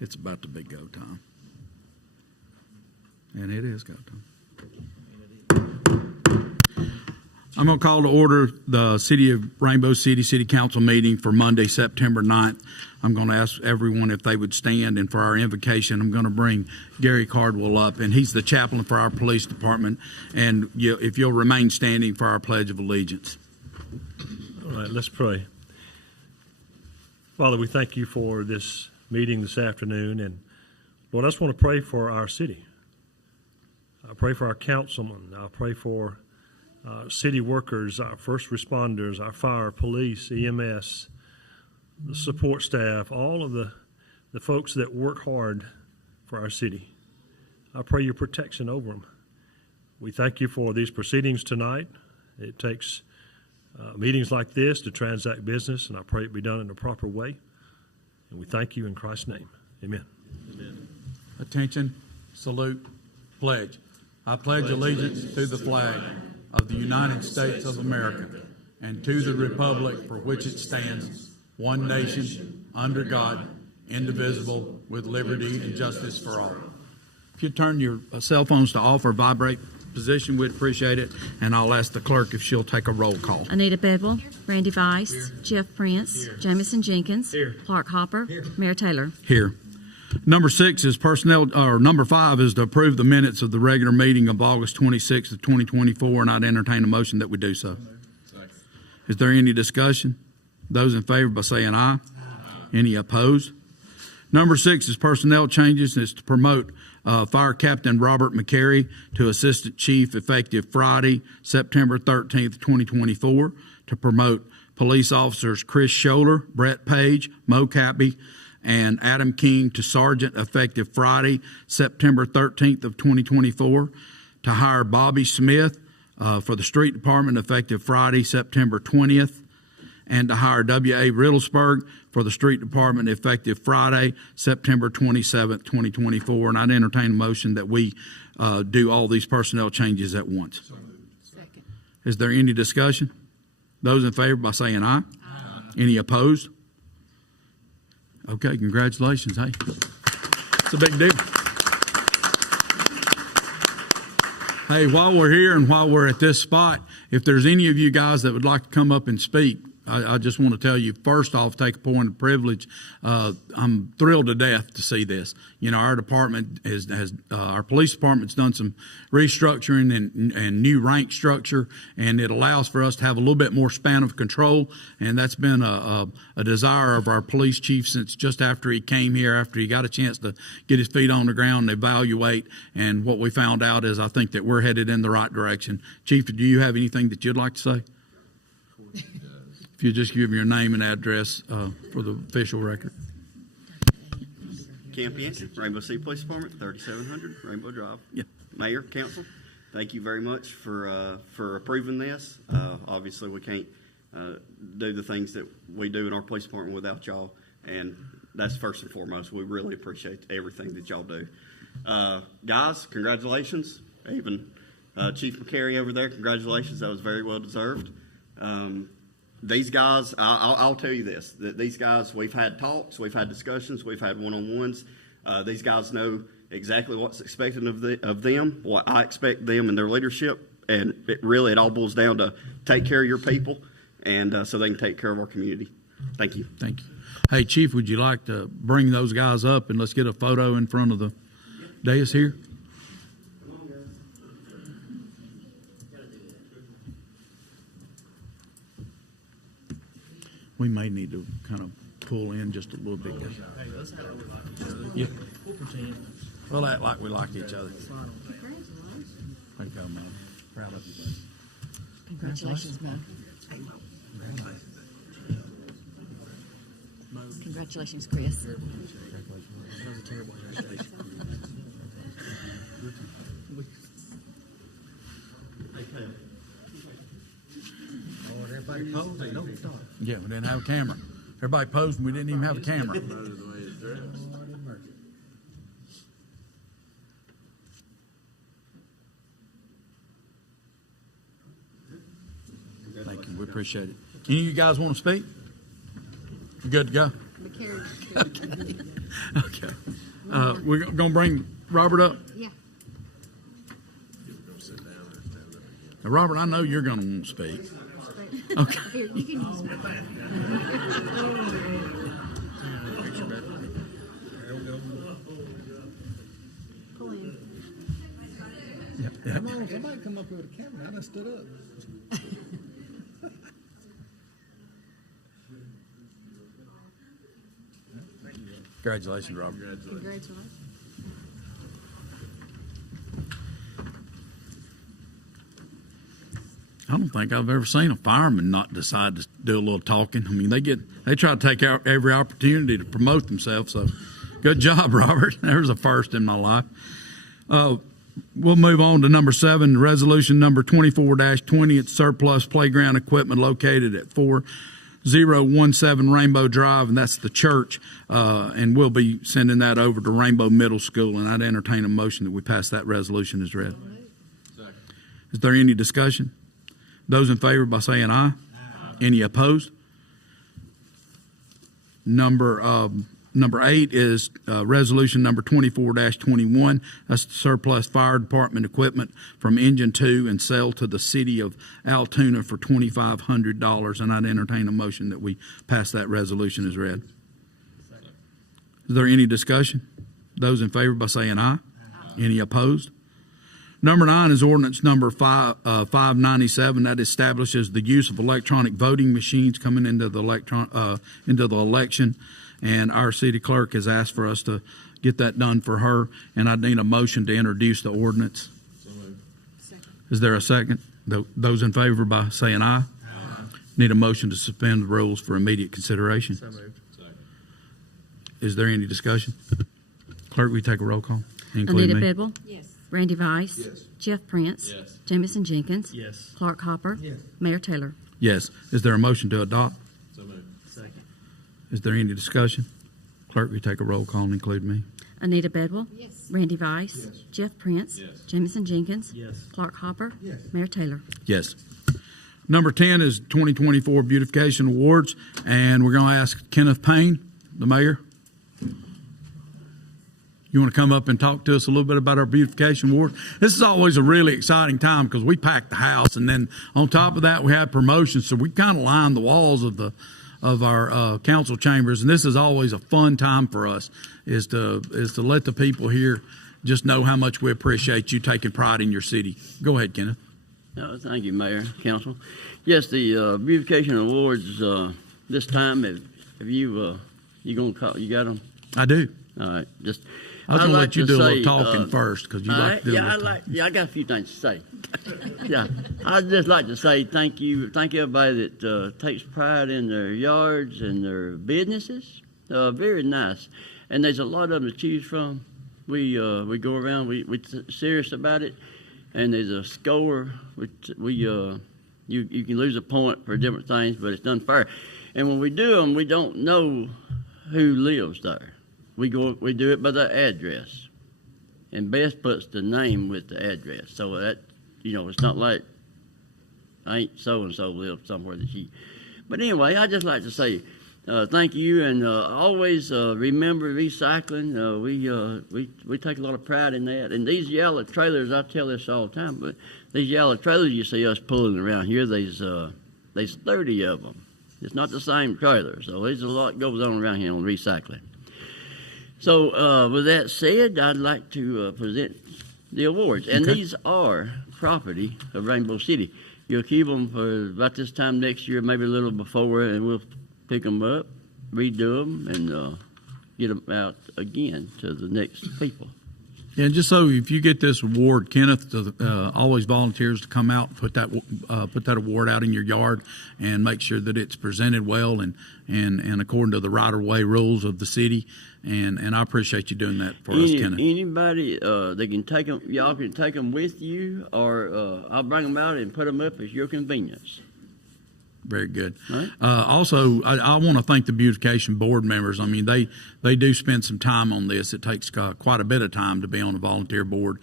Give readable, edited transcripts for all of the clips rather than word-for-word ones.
It's about to be go time. And it is go time. I'm going to call to order the City of Rainbow City City Council meeting for Monday, September 9th. I'm going to ask everyone if they would stand, and for our invocation, I'm going to bring Gary Cardwell up, and he's the chaplain for our police department, and if you'll remain standing for our Pledge of Allegiance. All right, let's pray. Father, we thank you for this meeting this afternoon, and Lord, I just want to pray for our city. I pray for our councilmen. I pray for city workers, our first responders, our fire, police, EMS, the support staff, all of the folks that work hard for our city. I pray your protection over them. We thank you for these proceedings tonight. It takes meetings like this to transact business, and I pray it be done in a proper way. And we thank you in Christ's name. Amen. Amen. Attention, salute, pledge. I pledge allegiance to the flag of the United States of America and to the republic for which it stands, one nation, under God, indivisible, with liberty and justice for all. If you turn your cell phones to off or vibrate position, we'd appreciate it. And I'll ask the clerk if she'll take a roll call. Anita Bedwell, Randy Weiss, Jeff Prince, Jamison Jenkins, Clark Hopper, Mayor Taylor. Here. Number 6 is personnel, or number 5 is to approve the minutes of the regular meeting of August 26th of 2024, and I'd entertain a motion that we do so. Is there any discussion? Those in favor by saying aye. Any opposed? Number 6 is personnel changes. It's to promote Fire Captain Robert McCary to Assistant Chief effective Friday, September 13th, 2024. To promote police officers Chris Scholler, Brett Page, Mo Cappy, and Adam King to Sergeant effective Friday, September 13th of 2024. To hire Bobby Smith for the Street Department effective Friday, September 20th. And to hire W.A. Riddlesberg for the Street Department effective Friday, September 27th, 2024. And I'd entertain a motion that we do all these personnel changes at once. Second. Is there any discussion? Those in favor by saying aye. Aye. Any opposed? Okay, congratulations. Hey, it's a big deal. Hey, while we're here and while we're at this spot, if there's any of you guys that would like to come up and speak, I just want to tell you, first off, take a point of privilege. I'm thrilled to death to see this. You know, our department our police department's done some restructuring and new rank structure, and it allows for us to have a little bit more span of control. And that's been a desire of our police chief since just after he came here, after he got a chance to get his feet on the ground and evaluate. And what we found out is I think that we're headed in the right direction. Chief, do you have anything that you'd like to say? If you just give me your name and address for the official record. Cam Yancey, Rainbow City Police Department, 3700 Rainbow Drive. Yep. Mayor, Council, thank you very much for approving this. Obviously, we can't do the things that we do in our police department without y'all, and that's first and foremost. We really appreciate everything that y'all do. Guys, congratulations. Even Chief McCary over there, congratulations. That was very well deserved. These guys, I'll tell you this, that these guys, we've had talks, we've had discussions, we've had one-on-ones. These guys know exactly what's expected of them, what I expect them and their leadership, and it all boils down to take care of your people, and so they can take care of our community. Thank you. Thank you. Hey, Chief, would you like to bring those guys up and let's get a photo in front of the dais here? We may need to kind of pull in just a little bit. Hey, let's act like we like each other. Yeah. We'll pretend. We'll act like we like each other. Congratulations. Thank you, man. Proud of you, guys. Congratulations, Mo. Congratulations, Chris. Everybody pose, they don't start. Yeah, we didn't have a camera. Everybody posed and we didn't even have a camera. Thank you. We appreciate it. Any of you guys want to speak? You good to go? Okay. We're going to bring Robert up. Yeah. Now, Robert, I know you're going to want to speak. Okay. Here, you can use mine. Pull in. Come on, somebody come up with a camera. I done stood up. Congratulations, Robert. Congratulations. I don't think I've ever seen a fireman not decide to do a little talking. I mean, they try to take out every opportunity to promote themselves. So, good job, Robert. There's a first in my life. We'll move on to number 7, resolution number 24-20. It's surplus playground equipment located at 4017 Rainbow Drive, and that's the church. And we'll be sending that over to Rainbow Middle School. And I'd entertain a motion that we pass that resolution as read. Is there any discussion? Those in favor by saying aye. Any opposed? Number 8 is resolution number 24-21. That's the surplus fire department equipment from Engine 2 and sell to the city of Altoona for $2,500. And I'd entertain a motion that we pass that resolution as read. Is there any discussion? Those in favor by saying aye. Any opposed? Number 9 is ordinance number 597 that establishes the use of electronic voting machines coming into the election, and our city clerk has asked for us to get that done for her, and I need a motion to introduce the ordinance. Is there a second? Those in favor by saying aye. Need a motion to suspend the rules for immediate consideration. Is there any discussion? Clerk, will you take a roll call? Include Anita me. Bidwell. Yes. Randy Vice. Yes. Jeff Prince. Yes. Jamison Jenkins. Yes. Clark Hopper. Yes. Mayor Taylor. Yes. Is there a motion to adopt? Second. Is there any discussion? Clerk, will you take a roll call and include me? Anita Bedwell. Yes. Randy Vice. Yes. Jeff Prince. Yes. Jamison Jenkins. Yes. Clark Hopper. Yes. Mayor Taylor. Yes. Number 10 is 2024 Beautification Awards, and we're going to ask Kenneth Payne, the mayor. You want to come up and talk to us a little bit about our beautification award? This is always a really exciting time because we pack the house, and then on top of that, we have promotions. So we kind of line the walls of our council chambers, and this is always a fun time for us. Is to let the people here just know how much we appreciate you taking pride in your city. Go ahead, Kenneth. Thank you, Mayor, Council. Yes, the beautification awards this time. Have you gonna call? You got them? I do. All right. Just I was going to I'd let you like do to a little say, talking first because you like to do a little talking. I got a few things to say. Yeah, I'd just like to say thank everybody that takes pride in their yards and their businesses. Very nice, and there's a lot of them to choose from. We go around. We're serious about it, and there's a score. You can lose a point for different things, but it's done fair. And when we do them, we don't know who lives there. We do it by the address, and Beth puts the name with the address, so that it's not like I ain't so and so live somewhere that she. But anyway, I just like to say thank you, and always remember recycling. We take a lot of pride in that. And these yellow trailers, I tell this all the time, but these yellow trailers you see us pulling around here, there's 30 of them. It's not the same trailer, so there's a lot goes on around here on recycling. So with that said, I'd like to present the awards. And these are property of Rainbow City. You'll keep them for about this time next year, maybe a little before, and we'll pick them up, redo them, and get them out again to the next people. Yeah, and just so if you get this award, Kenneth always volunteers to come out and put that award out in your yard and make sure that it's presented well and according to the right-of-way rules of the city. And I appreciate you doing that for us, Kenneth. Anybody, they can take them. Y'all can take them with you, or I'll bring them out and put them up at your convenience. Very good. Right. Also, I want to thank the beautification board members. I mean, they do spend some time on this. It takes quite a bit of time to be on a volunteer board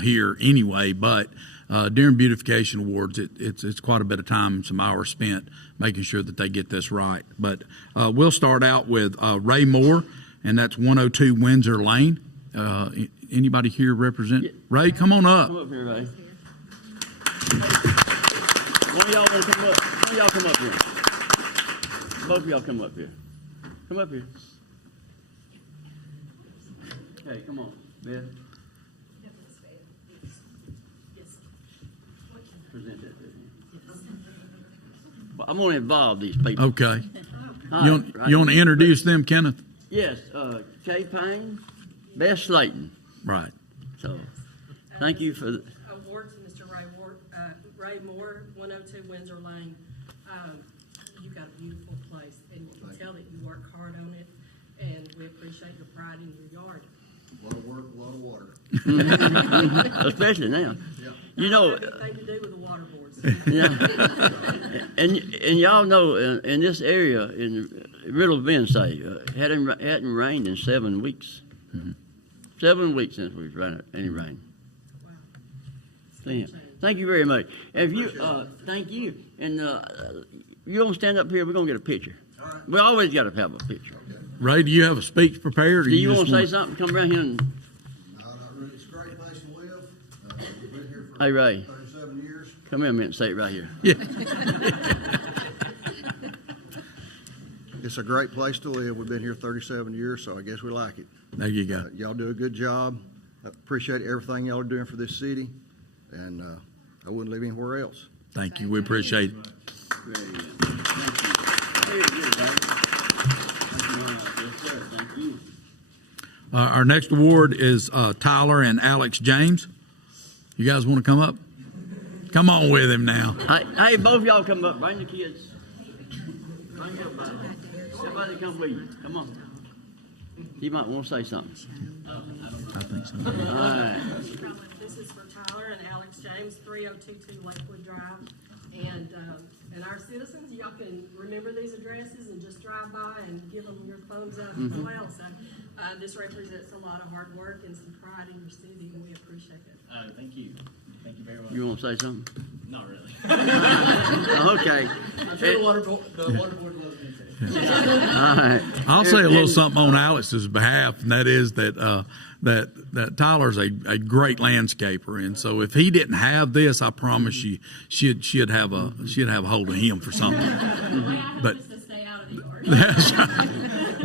here anyway, but during beautification awards, it's quite a bit of time and some hours spent making sure that they get this right. But we'll start out with Ray Moore, and that's 102 Windsor Lane. Anybody here represent? Ray, come on up. Come up here, Ray. One of y'all want to come up? One of y'all come up here. Both of y'all come up here. Come up here. Hey, come on, Beth. Present that to you. Well, I'm going to involve these people. Okay. All You right, want to introduce them, Kenneth? Yes, Kay Payne, Beth Slayton. Right. So, thank you for the, Award to Mr. Ray Moore, 102 Windsor Lane. You've got a beautiful place, and you can tell that you work hard on it, and we appreciate your pride in your yard. A lot of work, a lot of water. especially now. You know, Everything to do with the water boards. yeah. and y'all know in this area in Riddle Bend say hadn't rained in 7 weeks. 7 weeks since we've run any rain. Wow. So, yeah. Thank you very much. If you thank you, and you want to stand up here, we're gonna get a picture. All right. We always got to have a picture. Ray, do you have a speech prepared? Or Do you want just to say something? Come around here and No, not really. It's a great place to live. We've been here for hey Ray, 37 years. come here a minute and say it right here. Yeah. It's a great place to live. We've been here 37 years, so I guess we like it. There you go. Y'all do a good job. I appreciate everything y'all are doing for this city, and I wouldn't live anywhere else. Thank you. We appreciate it. Very good. Thank you. Very good, David. Yes, sir. Thank you. Our next award is Tyler and Alex James. You guys want to come up? Come on with him now. Hey, both of y'all come up. Bring the kids. Bring everybody. Everybody come with you. Come on. You might want to say something. I think so. All right. This is for Tyler and Alex James, 3022 Lakewood Drive. And our citizens, y'all can remember these addresses and just drive by and give them your thumbs up as well. So this represents a lot of hard work and some pride in your city, and we appreciate it. Thank you. Thank you very much. You want to say something? Not really. Okay. I'm sure the water board loves me too. All right. I'll say a little something on Alex's behalf, and that is that that Tyler's a great landscaper, and so if he didn't have this, I promise you, she'd have a hold of him for something. But that's right.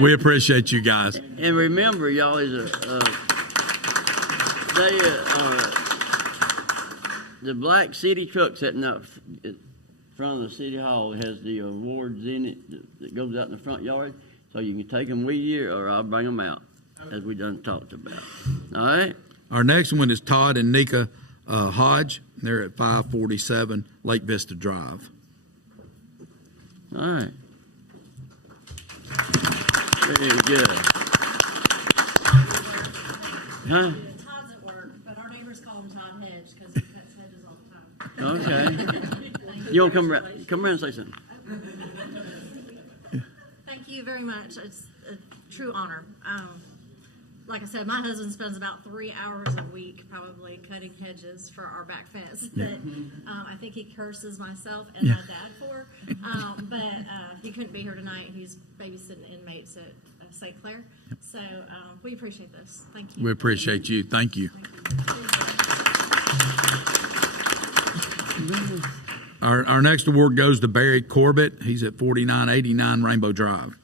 We appreciate you guys. And remember, y'all, is the black city truck sitting out in front of the city hall has the awards in it that goes out in the front yard, so you can take them with you, or I'll bring them out, as we done talked about. All right? Our next one is Todd and Nika Hodge. They're at 547 Lake Vista Drive. All right. Very good. Huh? Todd's at work, but our neighbors call him Todd Hedge because he cuts hedges all the time. Okay. You want to come around and say something? Thank you very much. It's a true honor. Like I said, my husband spends about 3 hours a week probably cutting hedges for our back fence that I think he curses myself and my dad for. But he couldn't be here tonight. He's babysitting inmates at St. Clair. So we appreciate this. Thank you. We appreciate you. Thank you. Our next award goes to Barry Corbett. He's at 4989 Rainbow Drive.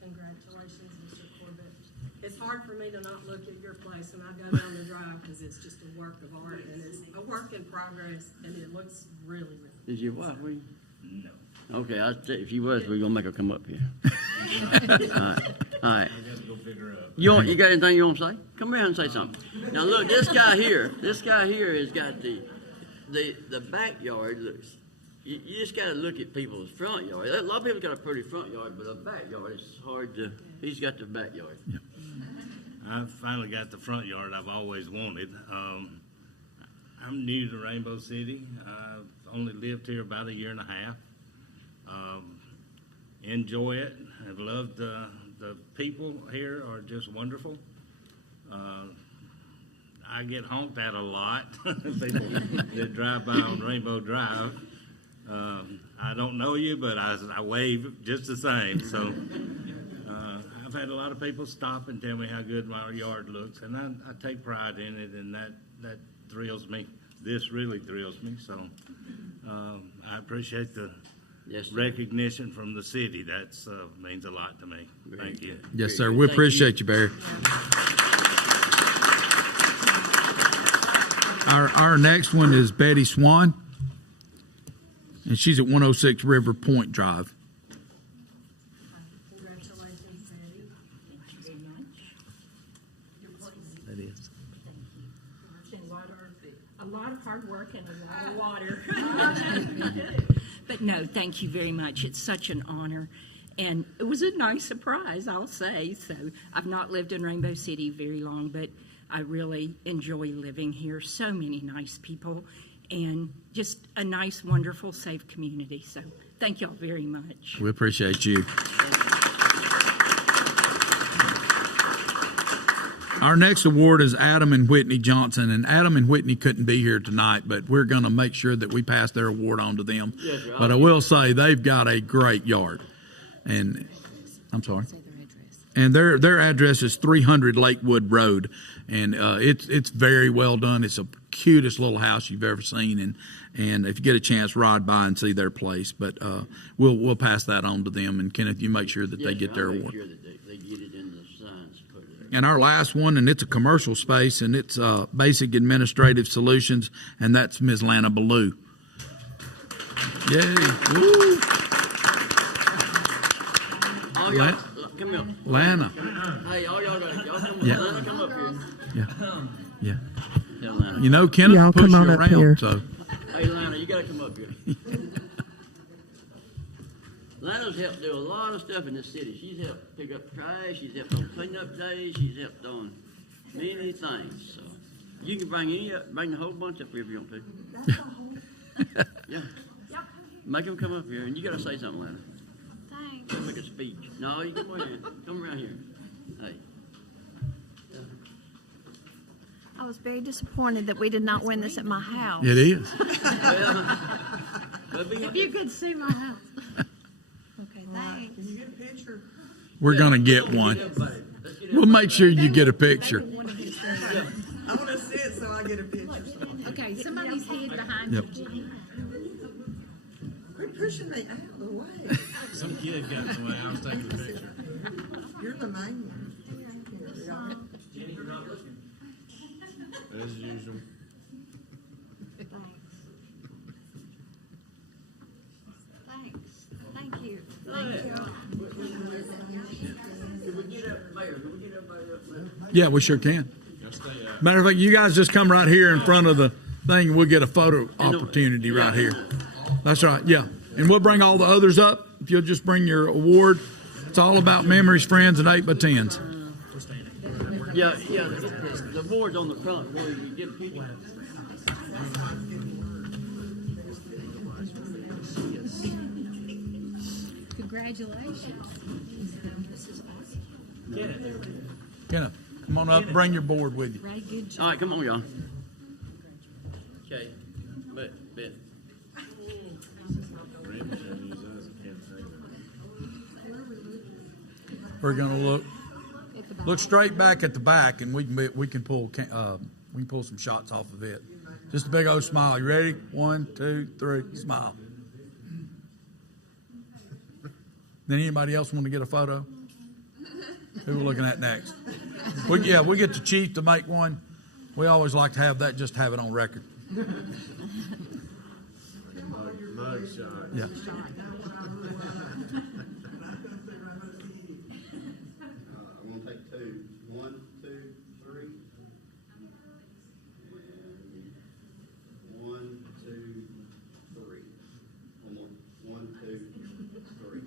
Congratulations, Mr. Corbett. It's hard for me to not look at your place when I go down the drive because it's just a work of art and it's a work in progress and it looks really, really good. Is your wife with you? No. Okay, if she was, we're gonna make her come up here. All right. I got to go figure her out. You got anything you want to say? Come around and say something. Now look, this guy here has got the backyard looks. You just got to look at people's front yard. A lot of people got a pretty front yard, but a backyard is hard to. He's got the backyard. I finally got the front yard I've always wanted. I'm new to Rainbow City. I've only lived here about a year and a half. Enjoy it. I've loved the people here are just wonderful. I get honked at a lot. People that drive by on Rainbow Drive. I don't know you, but I wave just the same. So I've had a lot of people stop and tell me how good my yard looks, and I take pride in it, and that thrills me. This really thrills me. So I appreciate the Yes, sir. recognition from the city. That's means a lot to me. Thank you. Yes, sir. We appreciate you, Barry. Our next one is Betty Swan, and she's at 106 River Point Drive. Congratulations, Betty. That is. A lot of hard work and a lot of water. But no, thank you very much. It's such an honor. And it was a nice surprise, I'll say. So I've not lived in Rainbow City very long, but I really enjoy living here. So many nice people and just a nice, wonderful, safe community. So thank y'all very much. We appreciate you. Our next award is Adam and Whitney Johnson, and Adam and Whitney couldn't be here tonight, but we're going to make sure that we pass their award on to them. Yes, sir. But I will say they've got a great yard, and I'm sorry. And their address is 300 Lakewood Road, and it's very well done. It's the cutest little house you've ever seen, and if you get a chance, ride by and see their place. But we'll pass that on to them, and Kenneth, you make sure that Yes, they get sir. their I'll make award. sure that they get it in the signs. Put it there. And our last one, and it's a commercial space, and it's Basic Administrative Solutions, and that's Ms. Lana Ballou. Yay. Woo. All y'all, come here. Lana. Hey, all y'all come Yeah. Lana, come up here. Yeah. Tell Lana. You know, Kenneth Y'all pushed come you on up around, here. so. Hey, Lana, you gotta come up here. Lana's helped do a lot of stuff in this city. She's helped pick up trash. She's helped on cleanup days. She's helped on many things. So you can bring the whole bunch up here if you want to. Yeah. Make them come up here, and you gotta say something, Lana. Thanks. Make a speech. No, you come over here. Come around here. Hey. I was very disappointed that we did not win this at my house. It is. If you could see my house. Okay, thanks. We're going to get one. We'll make sure you get a picture. I want to see it so I get a picture. Okay, somebody's hid behind Yep. you. Quit pushing me out of the way. Some kid got in the way. I was taking the picture. You're the main one. As usual. Thanks. Thank you. Yeah, we sure can. Matter of fact, you guys just come right here in front of the thing, and we'll get a photo opportunity right here. That's right, yeah. And we'll bring all the others up. If you'll just bring your award. It's all about memories, friends, and 8x10s. Yeah, the board's on the front where you get a picture. Congratulations. Kenneth, come on up, bring your board with you. Very good job. All right, come on, y'all. Okay, Ben. We're gonna look straight back at the back, and we can pull some shots off of it. Just a big old smile. You ready? 1, 2, 3, smile. Then anybody else want to get a photo? Who we're looking at next? We get the chief to make one. We always like to have that, just have it on record. Mug shot. Yeah. I'm gonna take two. 1, 2, 3. And 1, 2, 3. One more. 1, 2, 3.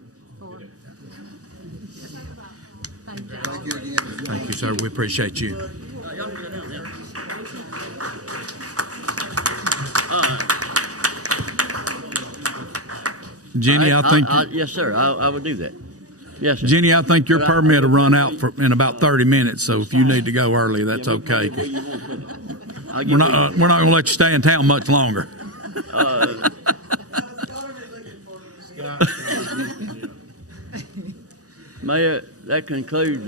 Thank you. Thank you again. Thank you, sir. We appreciate you. Y'all can go down there. Jenny, I think, yes, sir, I would do that. Yes, sir. Jenny, I think your But permit will run out in about 30 minutes, so if you need to go early, that's okay. We're not going to let you stay in town much longer. Mayor, that concludes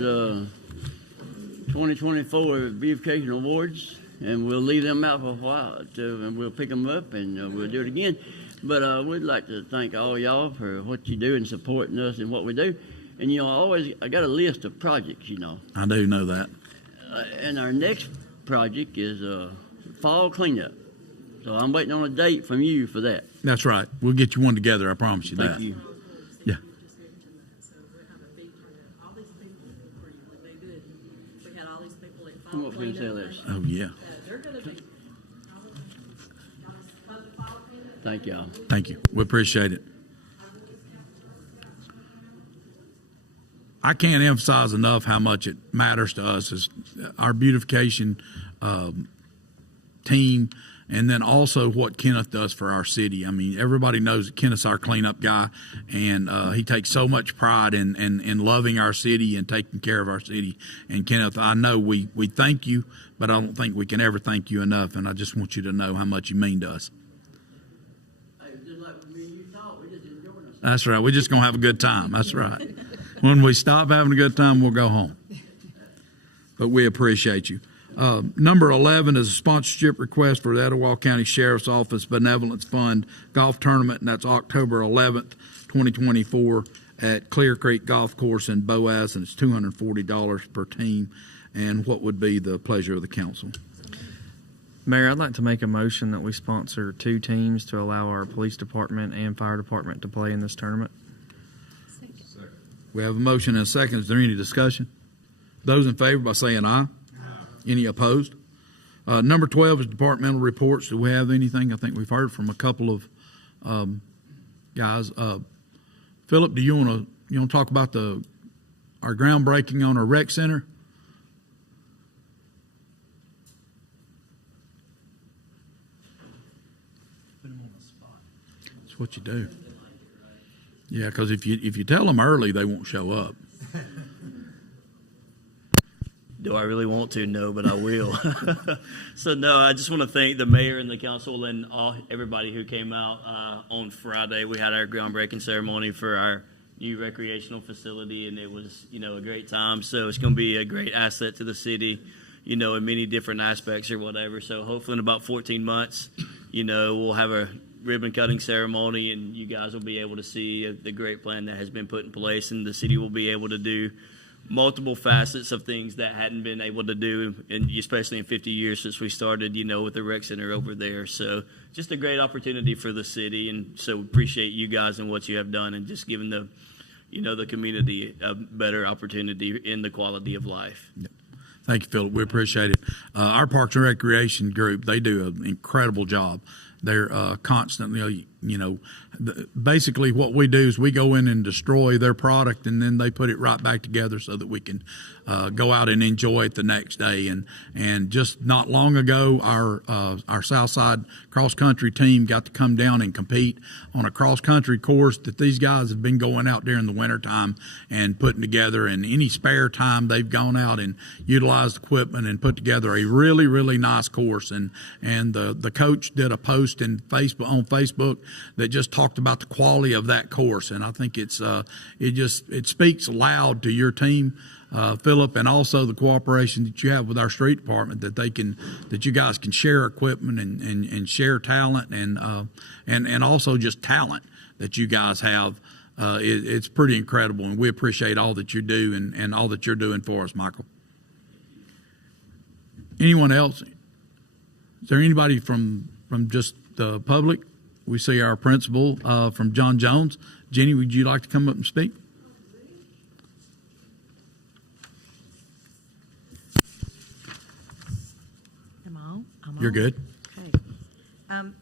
2024 beautification awards, and we'll leave them out for a while, and we'll pick them up, and we'll do it again. But we'd like to thank all y'all for what you do and supporting us and what we do. And, you know, I got a list of projects, you know. I do know that. And our next project is fall cleanup. So I'm waiting on a date from you for that. That's right. We'll get you one together. I promise you that. Thank you. Yeah. We had all these people at Come up here and tell us. Oh, yeah. They're gonna be. Thank y'all. Thank you. We appreciate it. I can't emphasize enough how much it matters to us as our beautification team, and then also what Kenneth does for our city. I mean, everybody knows that Kenneth's our cleanup guy, and he takes so much pride in loving our city and taking care of our city. And Kenneth, I know we thank you, but I don't think we can ever thank you enough, and I just want you to know how much you mean to us. That's right. We're just going to have a good time. That's right. When we stop having a good time, we'll go home. But we appreciate you. Number 11 is a sponsorship request for the Etowah County Sheriff's Office Benevolence Fund Golf Tournament, and that's October 11th, 2024 at Clear Creek Golf Course in Boaz, and it's $240 per team. And what would be the pleasure of the council? Mayor, I'd like to make a motion that we sponsor 2 teams to allow our police department and fire department to play in this tournament. We have a motion and a second. Is there any discussion? Those in favor by saying aye. Any opposed? Number 12 is departmental reports. Do we have anything? I think we've heard from a couple of guys. Philip, do you want to talk about our groundbreaking on our rec center? That's what you do. Yeah, because if you tell them early, they won't show up. Do I really want to? No, but I will. So, no, I just want to thank the mayor and the council and everybody who came out on Friday. We had our groundbreaking ceremony for our new recreational facility, and it was, a great time. So it's going to be a great asset to the city, in many different aspects or whatever. So hopefully in about 14 months, we'll have a ribbon cutting ceremony, and you guys will be able to see the great plan that has been put in place, and the city will be able to do multiple facets of things that hadn't been able to do, and especially in 50 years since we started, with the rec center over there. So just a great opportunity for the city, and so appreciate you guys and what you have done, and just giving the, the community a better opportunity in the quality of life. Thank you, Philip. We appreciate it. Our Parks and Recreation group, they do an incredible job. They're constantly, basically what we do is we go in and destroy their product, and then they put it right back together so that we can go out and enjoy it the next day. And just not long ago, our Southside cross country team got to come down and compete on a cross country course that these guys have been going out during the wintertime and putting together. And any spare time, they've gone out and utilized equipment and put together a really, really nice course. And the coach did a post on Facebook that just talked about the quality of that course, and I think it speaks loud to your team, Philip, and also the cooperation that you have with our street department, that you guys can share equipment and share talent and also just talent that you guys have. It's pretty incredible, and we appreciate all that you do and all that you're doing for us, Michael. Anyone else? Is there anybody from just the public? We see our principal from John Jones. Jenny, would you like to come up and speak? Am I on? You're good. Okay.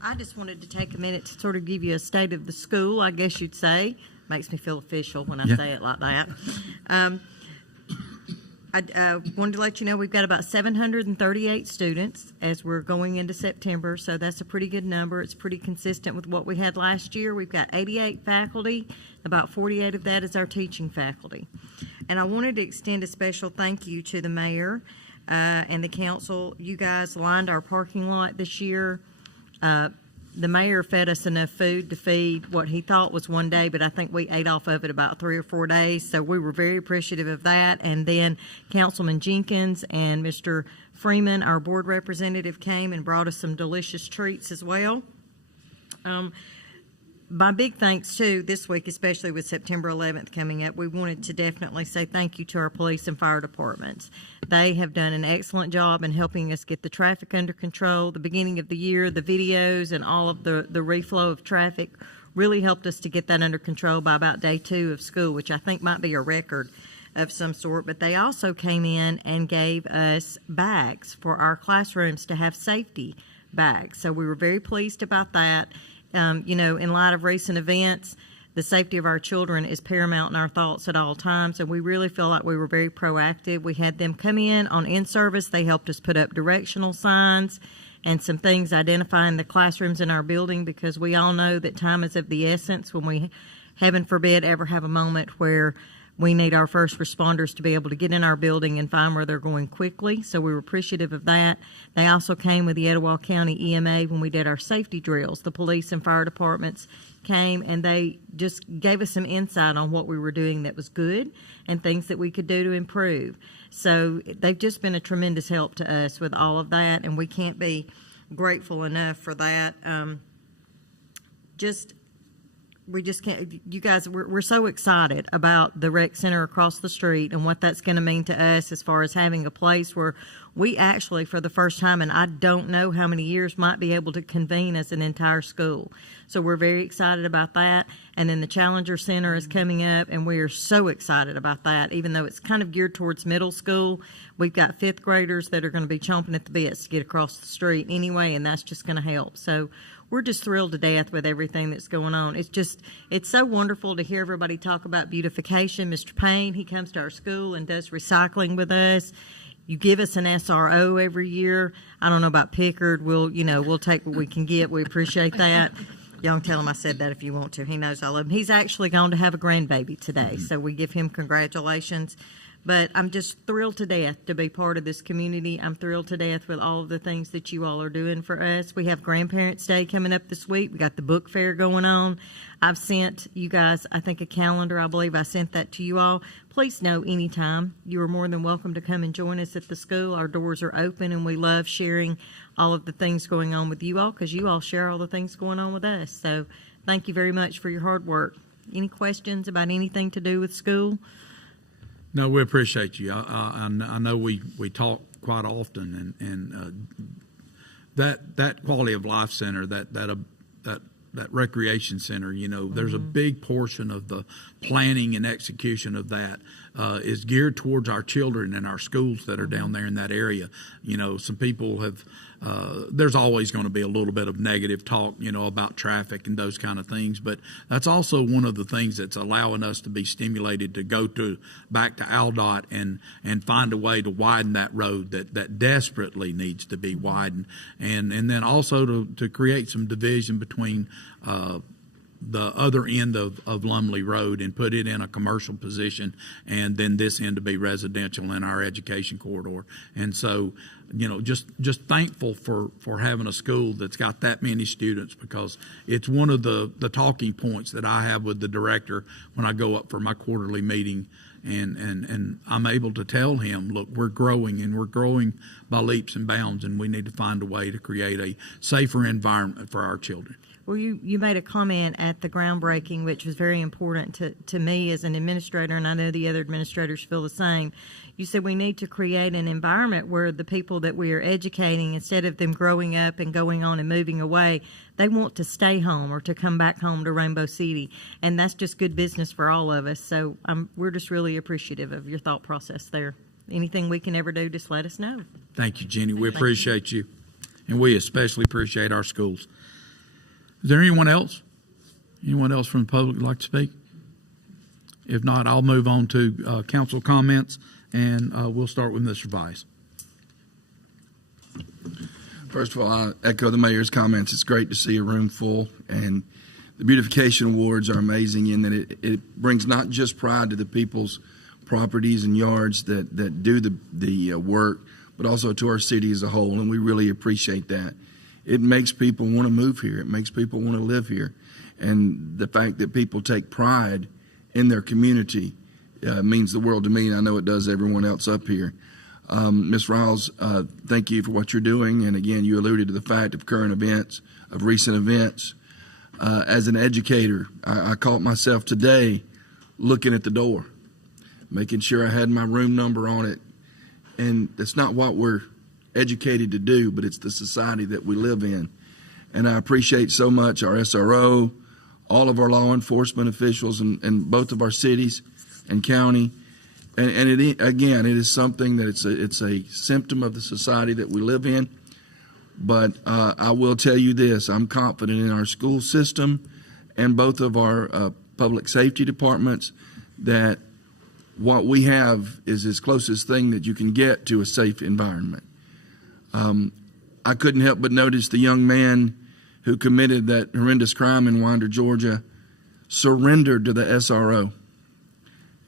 I just wanted to take a minute to sort of give you a state of the school, I guess you'd say. Makes me feel official when I say it like that. I wanted to let you know we've got about 738 students as we're going into September, so that's a pretty good number. It's pretty consistent with what we had last year. We've got 88 faculty, about 48 of that is our teaching faculty. And I wanted to extend a special thank you to the mayor and the council. You guys lined our parking lot this year. The mayor fed us enough food to feed what he thought was one day, but I think we ate off of it about 3 or 4 days. So we were very appreciative of that. And then Councilman Jenkins and Mr. Freeman, our board representative, came and brought us some delicious treats as well. My big thanks, too, this week, especially with September 11th coming up, we wanted to definitely say thank you to our police and fire departments. They have done an excellent job in helping us get the traffic under control. The beginning of the year, the videos and all of the reflow of traffic really helped us to get that under control by about day 2 of school, which I think might be a record of some sort. But they also came in and gave us bags for our classrooms to have safety bags. So we were very pleased about that. In light of recent events, the safety of our children is paramount in our thoughts at all times, and we really feel like we were very proactive. We had them come in service. They helped us put up directional signs and some things identifying the classrooms in our building, because we all know that time is of the essence when we, heaven forbid, ever have a moment where we need our first responders to be able to get in our building and find where they're going quickly. So we were appreciative of that. They also came with the Etowah County EMA when we did our safety drills. The police and fire departments came and they just gave us some insight on what we were doing that was good and things that we could do to improve. So they've just been a tremendous help to us with all of that, and we can't be grateful enough for that. We just can't, you guys, we're so excited about the rec center across the street and what that's going to mean to us as far as having a place where we actually, for the first time, and I don't know how many years, might be able to convene as an entire school. So we're very excited about that. And then the Challenger Center is coming up, and we are so excited about that, even though it's kind of geared towards middle school. We've got 5th graders that are going to be chomping at the bits to get across the street anyway, and that's just going to help. So we're just thrilled to death with everything that's going on. It's so wonderful to hear everybody talk about beautification. Mr. Payne, he comes to our school and does recycling with us. You give us an SRO every year. I don't know about Pickard. We'll take what we can get. We appreciate that. Y'all can tell him I said that if you want to. He knows I love him. He's actually going to have a grandbaby today, so we give him congratulations. But I'm just thrilled to death to be part of this community. I'm thrilled to death with all of the things that you all are doing for us. We have Grandparents' Day coming up this week. We got the book fair going on. I've sent you guys, I think, a calendar. I believe I sent that to you all. Please know anytime you are more than welcome to come and join us at the school. Our doors are open, and we love sharing all of the things going on with you all, because you all share all the things going on with us. So thank you very much for your hard work. Any questions about anything to do with school? No, we appreciate you. I know we talk quite often, and that quality of life center, that recreation center, there's a big portion of the planning and execution of that is geared towards our children and our schools that are down there in that area. Some people have, there's always going to be a little bit of negative talk, about traffic and those kind of things. But that's also one of the things that's allowing us to be stimulated to go back to ALDOT and find a way to widen that road that desperately needs to be widened. And then also to create some division between the other end of Lumley Road and put it in a commercial position, and then this end to be residential in our education corridor. And so, just thankful for having a school that's got that many students, because it's one of the talking points that I have with the director when I go up for my quarterly meeting. And I'm able to tell him, look, we're growing, and we're growing by leaps and bounds, and we need to find a way to create a safer environment for our children. Well, you made a comment at the groundbreaking, which was very important to me as an administrator, and I know the other administrators feel the same. You said we need to create an environment where the people that we are educating, instead of them growing up and going on and moving away, they want to stay home or to come back home to Rainbow City, and that's just good business for all of us. So we're just really appreciative of your thought process there. Anything we can ever do, just let us know. Thank you, Jenny. We appreciate you, and we especially appreciate our schools. Is there anyone else? Anyone else from the public would like to speak? If not, I'll move on to council comments. and we'll start with Mr. Vice. First of all, I echo the mayor's comments. It's great to see a room full, and the beautification awards are amazing in that it brings not just pride to the people's properties and yards that do the work, but also to our city as a whole, and we really appreciate that. It makes people want to move here. It makes people want to live here, and the fact that people take pride in their community means the world to me, and I know it does everyone else up here. Ms. Riles, thank you for what you're doing. And again, you alluded to the fact of current events, of recent events. As an educator, I caught myself today looking at the door, making sure I had my room number on it. And that's not what we're educated to do, but it's the society that we live in. And I appreciate so much our SRO, all of our law enforcement officials in both of our cities and county. And it is something that it's a symptom of the society that we live in. But I will tell you this, I'm confident in our school system and both of our public safety departments that what we have is as closest thing that you can get to a safe environment. I couldn't help but notice the young man who committed that horrendous crime in Winder, Georgia, surrendered to the SRO.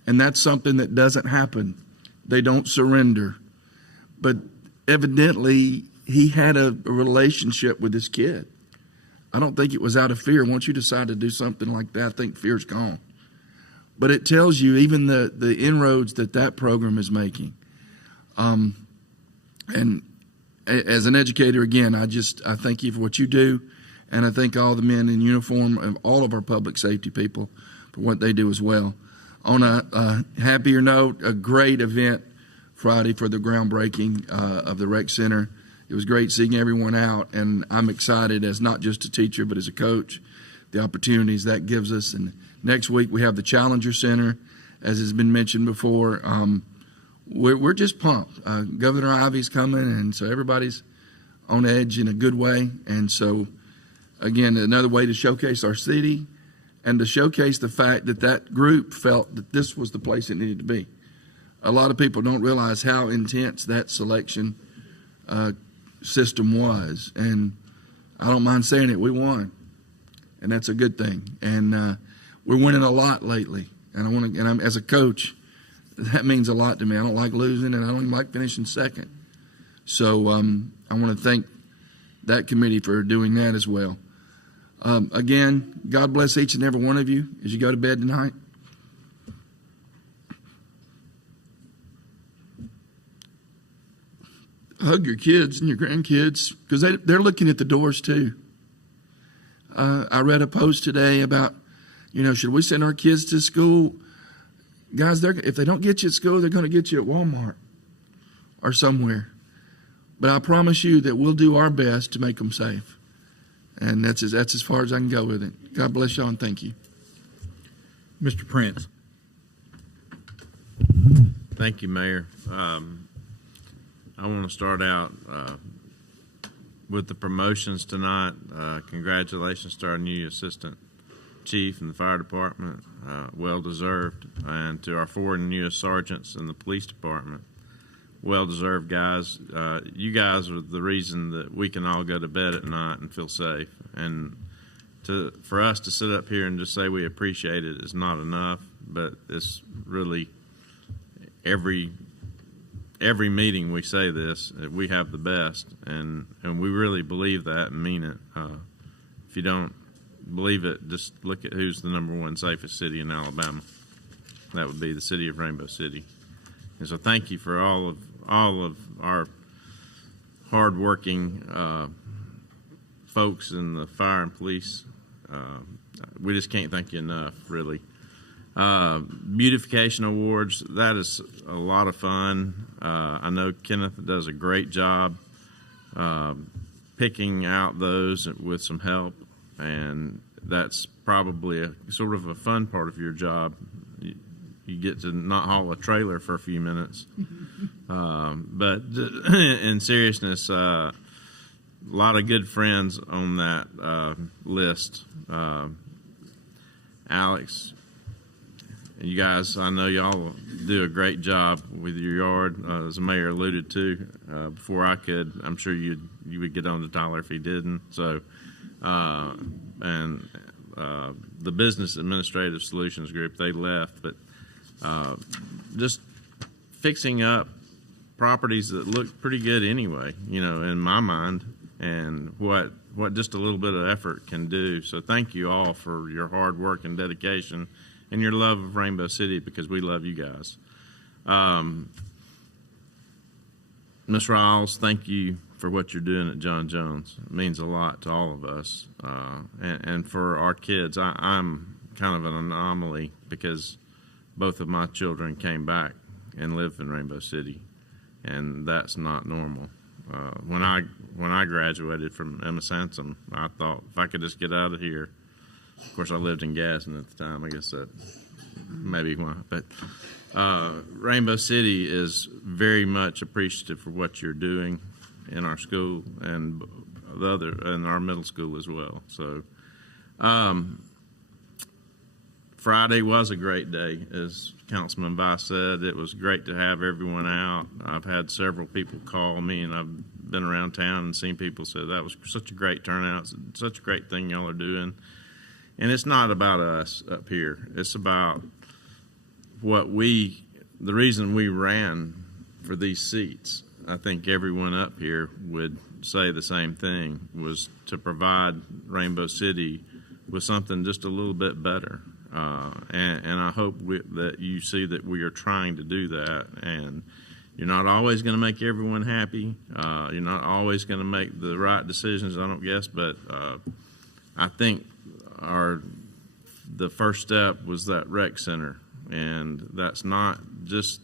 And that's something that doesn't happen. They don't surrender. But evidently, he had a relationship with this kid. I don't think it was out of fear. Once you decide to do something like that, I think fear's gone. But it tells you even the inroads that program is making. And as an educator, again, I thank you for what you do. And I thank all the men in uniform and all of our public safety people for what they do as well. On a happier note, a great event Friday for the groundbreaking of the rec center. It was great seeing everyone out, and I'm excited as not just a teacher but as a coach, the opportunities that gives us. And next week we have the Challenger Center, as has been mentioned before. We're just pumped. Governor Ivey's coming, and so everybody's on edge in a good way. And so, again, another way to showcase our city and to showcase the fact that group felt that this was the place it needed to be. A lot of people don't realize how intense that selection system was, and I don't mind saying it, we won, and that's a good thing. And we're winning a lot lately, and I'm as a coach, that means a lot to me. I don't like losing, and I don't even like finishing second. So I want to thank that committee for doing that as well. Again, God bless each and every one of you as you go to bed tonight. Hug your kids and your grandkids because they're looking at the doors too. I read a post today about, should we send our kids to school? Guys, if they don't get you at school, they're going to get you at Walmart or somewhere. But I promise you that we'll do our best to make them safe. And that's as far as I can go with it. God bless y'all and thank you. Mr. Prince. Thank you, Mayor. I want to start out with the promotions tonight. Congratulations to our new assistant chief in the fire department, well deserved, and to our 4 newest sergeants in the police department, well deserved, guys. You guys are the reason that we can all go to bed at night and feel safe. And for us to sit up here and just say we appreciate it is not enough, but it's really every meeting we say this, we have the best, and we really believe that and mean it. If you don't believe it, just look at who's the #1 safest city in Alabama. That would be the city of Rainbow City. And so thank you for all of our hardworking folks in the fire and police. We just can't thank you enough, really. Beautification awards, that is a lot of fun. I know Kenneth does a great job picking out those with some help, and that's probably a sort of a fun part of your job. You get to not haul a trailer for a few minutes. But in seriousness, a lot of good friends on that list. Alex, You guys, I know y'all do a great job with your yard. As the mayor alluded to, before I could, I'm sure you would get on to Tyler if he didn't. So, the Business Administrative Solutions Group, they left, but just fixing up properties that look pretty good anyway, in my mind, and what just a little bit of effort can do. So thank you all for your hard work and dedication and your love of Rainbow City, because we love you guys. Ms. Riles, thank you for what you're doing at John Jones. It means a lot to all of us. And for our kids, I'm kind of an anomaly because both of my children came back and lived in Rainbow City, and that's not normal. When I graduated from Emma Sansom, I thought if I could just get out of here. Of course, I lived in Gadsden at the time. I guess that maybe why. But Rainbow City is very much appreciative for what you're doing in our school and in our middle school as well. So Friday was a great day, as Councilman Vice said. It was great to have everyone out. I've had several people call me, and I've been around town and seen people say that was such a great turnout, such a great thing y'all are doing. And it's not about us up here. It's about the reason we ran for these seats. I think everyone up here would say the same thing, was to provide Rainbow City with something just a little bit better. And I hope that you see that we are trying to do that. And you're not always going to make everyone happy. You're not always going to make the right decisions, I don't guess. But I think the first step was that rec center. And that's not just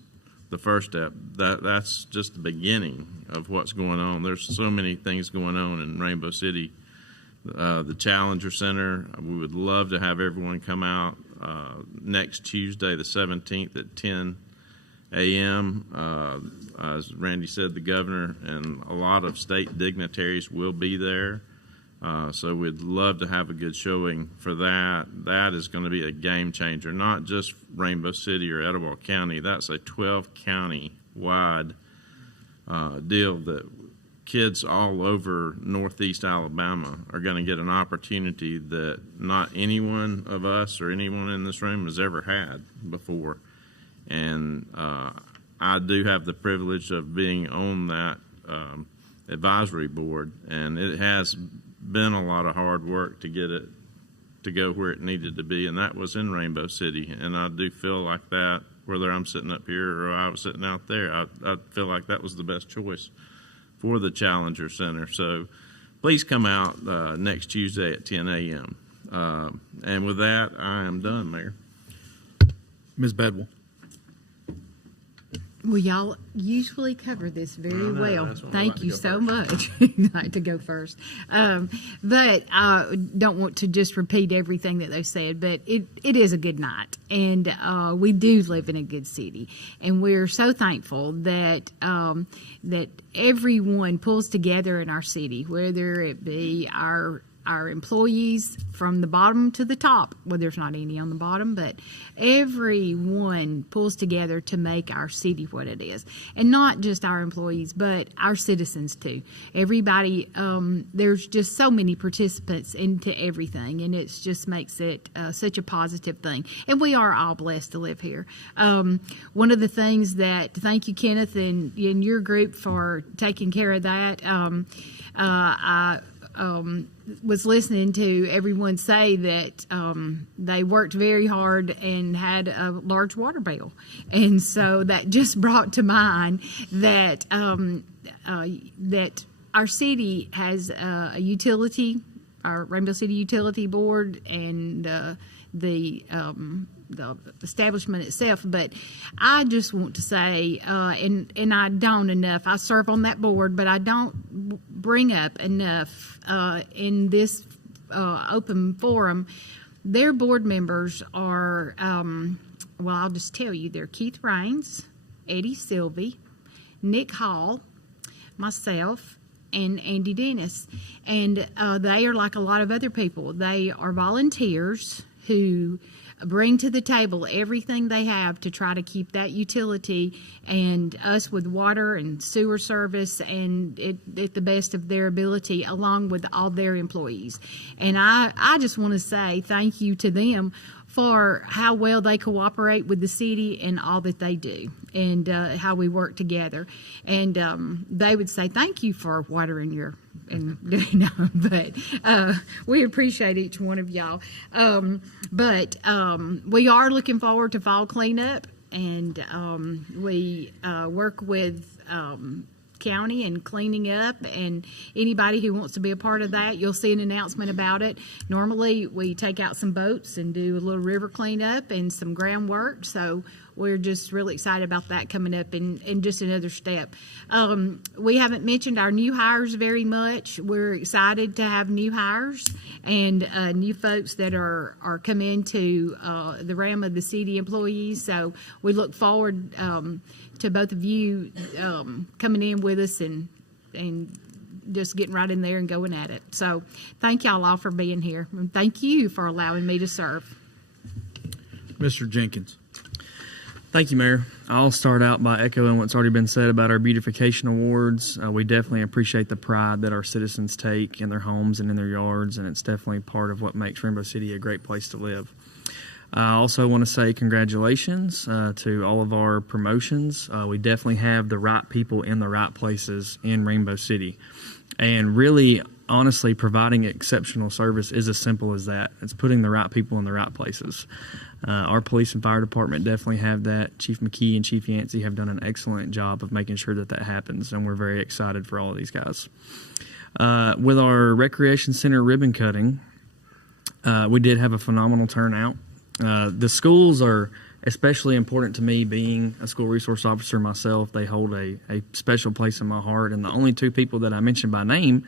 the first step. That's just the beginning of what's going on. There's so many things going on in Rainbow City. The Challenger Center, we would love to have everyone come out next Tuesday, the 17th at 10 a.m. As Randy said, the governor and a lot of state dignitaries will be there. So we'd love to have a good showing for that. That is going to be a game changer, not just Rainbow City or Etowah County. That's a 12-county wide deal that kids all over northeast Alabama are going to get an opportunity that not any one of us or anyone in this room has ever had before. And I do have the privilege of being on that advisory board, and it has been a lot of hard work to get it to go where it needed to be, and that was in Rainbow City. And I do feel like that, whether I'm sitting up here or I was sitting out there, I feel like that was the best choice for the Challenger Center. So please come out next Tuesday at 10 a.m. And with that, I am done, Mayor. Ms. Bedwell. Well, y'all usually cover this very well. Thank you so much. I'd like to go first. But I don't want to just repeat everything that they've said, but it is a good night. And we do live in a good city. And we're so thankful that that everyone pulls together in our city, whether it be our employees from the bottom to the top. Well, there's not any on the bottom, but everyone pulls together to make our city what it is. And not just our employees, but our citizens too. Everybody, there's just so many participants into everything, and it just makes it such a positive thing. And we are all blessed to live here. One of the things that, thank you, Kenneth, and your group for taking care of that. I was listening to everyone say that they worked very hard and had a large water bill. And so that just brought to mind that that our city has a utility, our Rainbow City Utility Board, and the establishment itself. But I just want to say, and I don't enough, I serve on that board, but I don't bring up enough in this open forum. Their board members are, well, I'll just tell you, they're Keith Raines, Eddie Sylvie, Nick Hall, myself, and Andy Dennis. And they are like a lot of other people. They are volunteers who bring to the table everything they have to try to keep that utility and us with water and sewer service and at the best of their ability, along with all their employees. And I just want to say thank you to them for how well they cooperate with the city and all that they do, and how we work together. And they would say thank you for watering your, and but we appreciate each one of y'all. But we are looking forward to fall cleanup, and we work with county and cleaning up, and anybody who wants to be a part of that, you'll see an announcement about it. Normally we take out some boats and do a little river cleanup and some groundwork, so we're just really excited about that coming up, and just another step. We haven't mentioned our new hires very much. We're excited to have new hires and new folks that are coming into the realm of the city employees, so we look forward to both of you coming in with us and just getting right in there and going at it. So thank y'all all for being here, and thank you for allowing me to serve. Mr. Jenkins. Thank you, Mayor. I'll start out by echoing what's already been said about our beautification awards. We definitely appreciate the pride that our citizens take in their homes and in their yards, and it's definitely part of what makes Rainbow City a great place to live. I also want to say congratulations to all of our promotions. We definitely have the right people in the right places in Rainbow City. And really, honestly, providing exceptional service is as simple as that. It's putting the right people in the right places. Our police and fire department definitely have that. Chief McKee and Chief Yancey have done an excellent job of making sure that happens, and we're very excited for all of these guys. With our recreation center ribbon cutting, we did have a phenomenal turnout. The schools are especially important to me, being a school resource officer myself. They hold a special place in my heart, and the only two people that I mentioned by name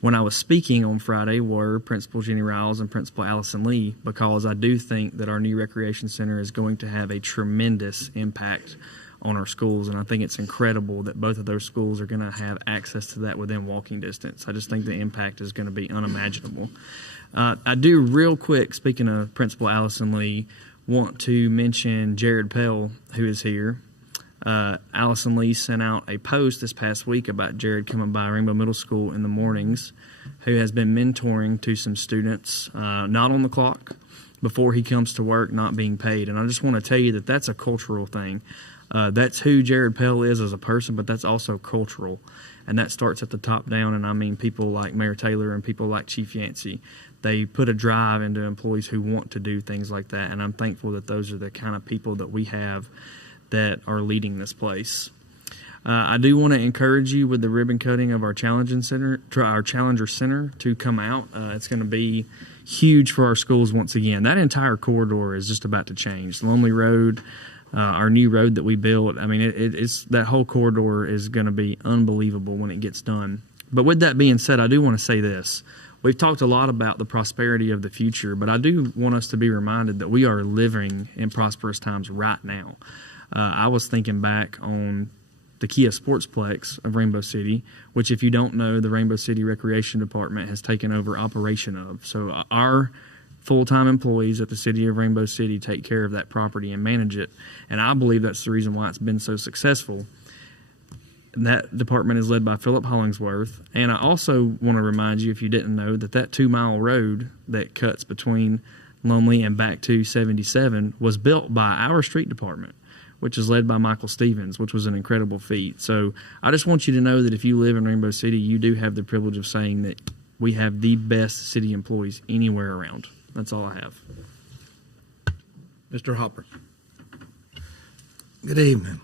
when I was speaking on Friday were Principal Jenny Riles and Principal Allison Lee, because I do think that our new recreation center is going to have a tremendous impact on our schools, and I think it's incredible that both of those schools are going to have access to that within walking distance. I just think the impact is going to be unimaginable. I do real quick, speaking of Principal Allison Lee, want to mention Jared Pell, who is here. Allison Lee sent out a post this past week about Jared coming by Rainbow Middle School in the mornings, who has been mentoring to some students, not on the clock, before he comes to work, not being paid. And I just want to tell you that that's a cultural thing. That's who Jared Pell is as a person, but that's also cultural. And that starts at the top down, and I mean people like Mayor Taylor and people like Chief Yancey. They put a drive into employees who want to do things like that, and I'm thankful that those are the kind of people that we have that are leading this place. I do want to encourage you with the ribbon cutting of our Challenger Center to come out. It's going to be huge for our schools once again. That entire corridor is just about to change. Lonely Road, our new road that we built, I mean, it's that whole corridor is going to be unbelievable when it gets done. But with that being said, I do want to say this. We've talked a lot about the prosperity of the future, but I do want us to be reminded that we are living in prosperous times right now. I was thinking back on the Kia Sportsplex of Rainbow City, which, if you don't know, the Rainbow City Recreation Department has taken over operation of. So our full-time employees at the city of Rainbow City take care of that property and manage it, and I believe that's the reason why it's been so successful. And that department is led by Philip Hollingsworth. And I also want to remind you, if you didn't know, that 2-mile road that cuts between Lonely and back to 77 was built by our street department, which is led by Michael Stevens, which was an incredible feat. So I just want you to know that if you live in Rainbow City, you do have the privilege of saying that we have the best city employees anywhere around. That's all I have. Mr. Hopper. Good evening.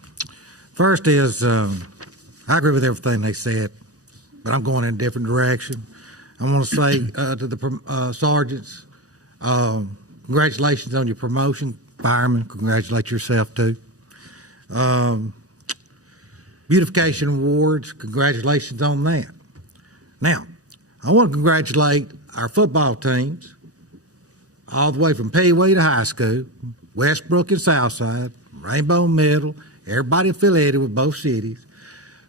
First is, I agree with everything they said, but I'm going in a different direction. I want to say to the sergeants, congratulations on your promotion. Firemen, congratulate yourself too. Beautification awards, congratulations on that. Now, I want to congratulate our football teams, all the way from Pee Wee to high school, Westbrook and Southside, Rainbow Middle, everybody affiliated with both cities.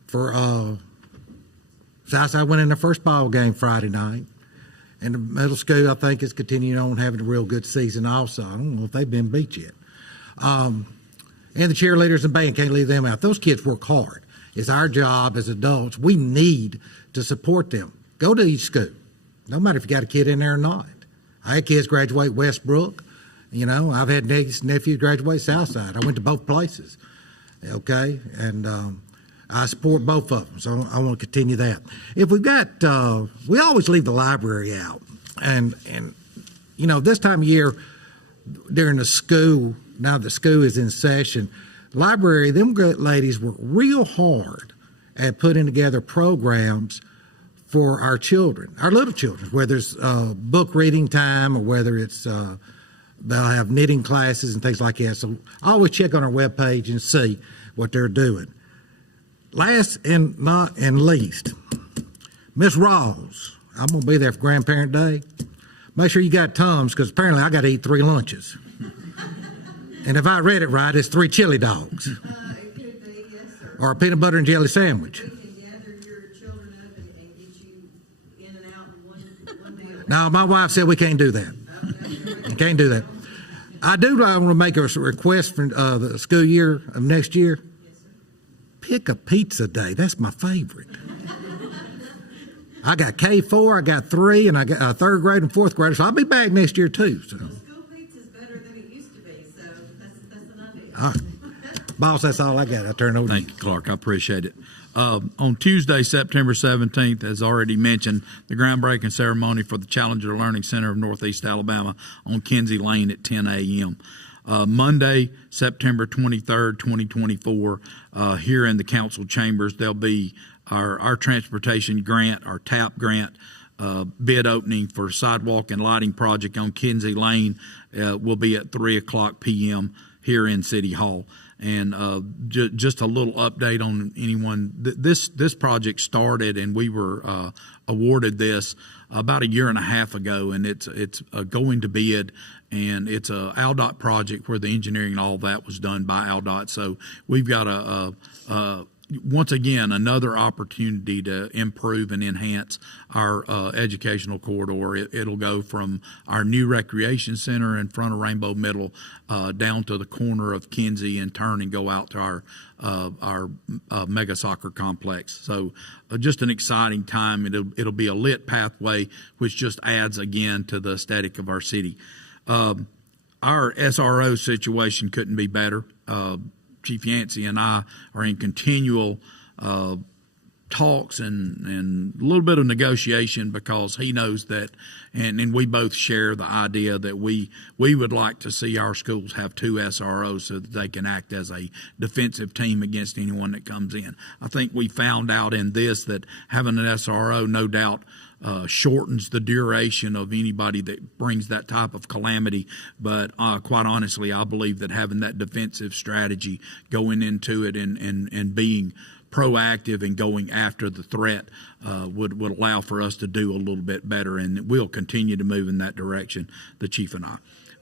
For Southside winning their first ball game Friday night, And the middle school, I think, is continuing on having a real good season also. I don't know if they've been beat yet. And the cheerleaders and band, can't leave them out. Those kids work hard. It's our job as adults. We need to support them. Go to each school. No matter if you got a kid in there or not. I had kids graduate Westbrook. You know, I've had nieces and nephews graduate Southside. I went to both places. Okay? And I support both of them, so I want to continue that. If we've got, we always leave the library out. And you know, this time of year, during the school, now that school is in session, library, them good ladies work real hard at putting together programs for our children, our little children, whether it's book reading time or whether it's they'll have knitting classes and things like that. So I always check on our webpage and see what they're doing. Last and not and least, Miss Rawls, I'm going to be there for Grandparent Day. Make sure you got Tums, because apparently I got to eat 3 lunches. And if I read it right, it's 3 chili dogs. It could be, yes, sir. Or a peanut butter and jelly sandwich. We can gather your children up and get you in and out in one meal. Now, my wife said we can't do that. We can't do that. I do want to make a request for the school year of next year. Pick a pizza day. That's my favorite. I got K4, I got 3, and I got 3rd grade and 4th grade. So I'll be back next year too. So. School pizza's better than it used to be, so that's an idea. All right. Boss, that's all I got. I turn over. Thank you, Clark. I appreciate it. On Tuesday, September 17th, as already mentioned, the groundbreaking ceremony for the Challenger Learning Center of Northeast Alabama on Kinsey Lane at 10 a.m. Monday, September 23rd, 2024, here in the council chambers, there'll be our transportation grant, our TAP grant, bid opening for sidewalk and lighting project on Kinsey Lane will be at 3:00 p.m. here in City Hall. And just a little update on anyone. This project started, and we were awarded this about 1.5 years ago, and it's going to bid, and it's a ALDOT project where the engineering and all that was done by ALDOT. So we've got once again, another opportunity to improve and enhance our educational corridor. It'll go from our new recreation center in front of Rainbow Middle down to the corner of Kinsey and turn and go out to our mega soccer complex. So just an exciting time. It'll be a lit pathway, which just adds again to the aesthetic of our city. Our SRO situation couldn't be better. Chief Yancey and I are in continual talks and a little bit of negotiation, because he knows that, and we both share the idea that we would like to see our schools have 2 SROs so that they can act as a defensive team against anyone that comes in. I think we found out in this that having an SRO no doubt shortens the duration of anybody that brings that type of calamity. But quite honestly, I believe that having that defensive strategy going into it and being proactive and going after the threat would allow for us to do a little bit better, and we'll continue to move in that direction, the chief and I.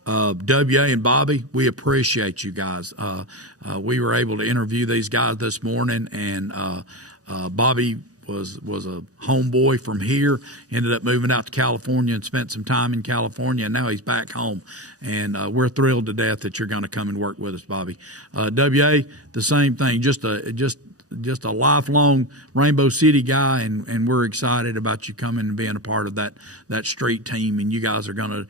WA and Bobby, we appreciate you guys. We were able to interview these guys this morning, and Bobby was a homeboy from here, ended up moving out to California and spent some time in California, and now he's back home. And we're thrilled to death that you're going to come and work with us, Bobby. WA, the same thing, just a lifelong Rainbow City guy, and we're excited about you coming and being a part of that street team. And you guys you're gonna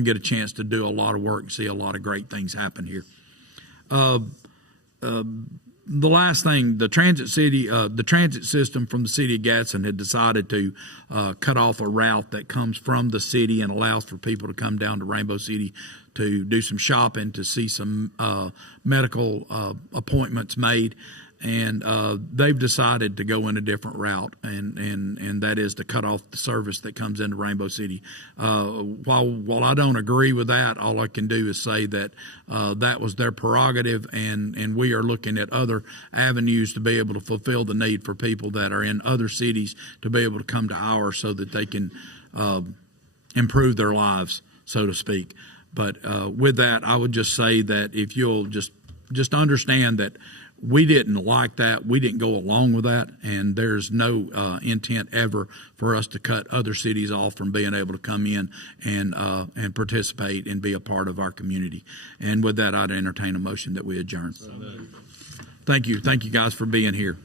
get a chance to do a lot of work and see a lot of great things happen here. The last thing, the transit system from the city of Gadsden had decided to cut off a route that comes from the city and allows for people to come down to Rainbow City to do some shopping, to see some medical appointments made. And they've decided to go in a different route, and that is to cut off the service that comes into Rainbow City. While I don't agree with that, all I can do is say that that was their prerogative, and we are looking at other avenues to be able to fulfill the need for people that are in other cities to be able to come to ours so that they can improve their lives, so to speak. But with that, I would just say that if you'll just understand that we didn't like that. We didn't go along with that, and there's no intent ever for us to cut other cities off from being able to come in and participate and be a part of our community. And with that, I'd entertain a motion that we adjourn. Thank you guys for being here.